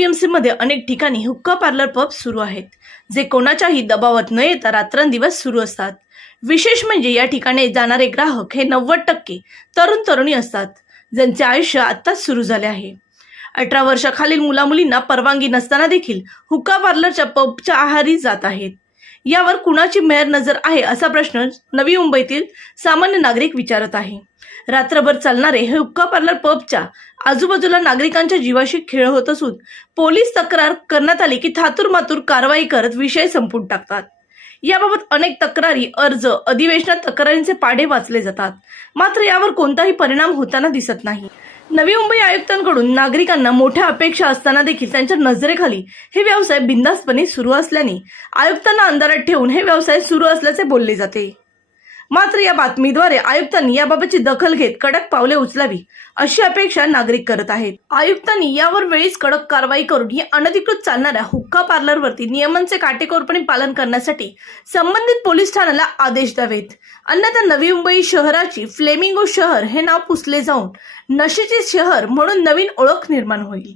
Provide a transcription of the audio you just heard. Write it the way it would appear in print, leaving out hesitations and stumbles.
आयपीएमसी मध्ये अनेक ठिकाणी हुक्का पार्लर पब सुरू आहेत, जे कोणाच्याही दबावात न येता रात्रंदिवस सुरू असतात। विशेष म्हणजे या ठिकाणी जाणारे ग्राहक हे 90% तरुण तरुणी असतात, ज्यांचे आयुष्य आत्ताच सुरू झाले आहे। 18 वर्षाखालील मुलामुलींना परवानगी नसताना देखील हुक्का पार्लरच्या पबच्या आहारी जात आहेत। यावर कुणाची मेहर नजर आहे असा प्रश्न नवी मुंबईतील सामान्य नागरिक विचारत आहे। रात्रभर चालणारे हे हुक्का पार्लर पबच्या आजूबाजूला नागरिकांच्या जीवाशी खेळ होत असून पोलीस तक्रार करण्यात आली की थातुरमातुर कारवाई करत विषय संपून टाकतात। याबाबत अनेक तक्रारी, अर्ज, अधिवेशनात तक्रारींचे पाढे वाचले जातात, मात्र यावर कोणताही परिणाम होताना दिसत नाही। नवी मुंबई आयुक्तांकडून नागरिकांना मोठ्या अपेक्षा असताना देखील त्यांच्या नजरेखाली हे व्यवसाय बिनधास्तपणे सुरू असल्याने आयुक्तांना अंधारात ठेवून हे व्यवसाय सुरू असल्याचे बोलले जाते। मात्र या बातमीद्वारे आयुक्तांनी याबाबतची दखल घेत कडक पावले उचलावी अशी अपेक्षा नागरिक करत आहेत। आयुक्तांनी यावर वेळीच कडक कारवाई करून या अनधिकृत चालणाऱ्या हुक्का पार्लरवरती नियमांचे काटेकोरपणे पालन करण्यासाठी संबंधित पोलीस ठाण्याला आदेश द्यावेत, अन्यथा नवी मुंबई शहराची फ्लेमिंगो शहर हे नाव पुसले जाऊन नशेचे शहर म्हणून नवीन ओळख निर्माण होईल।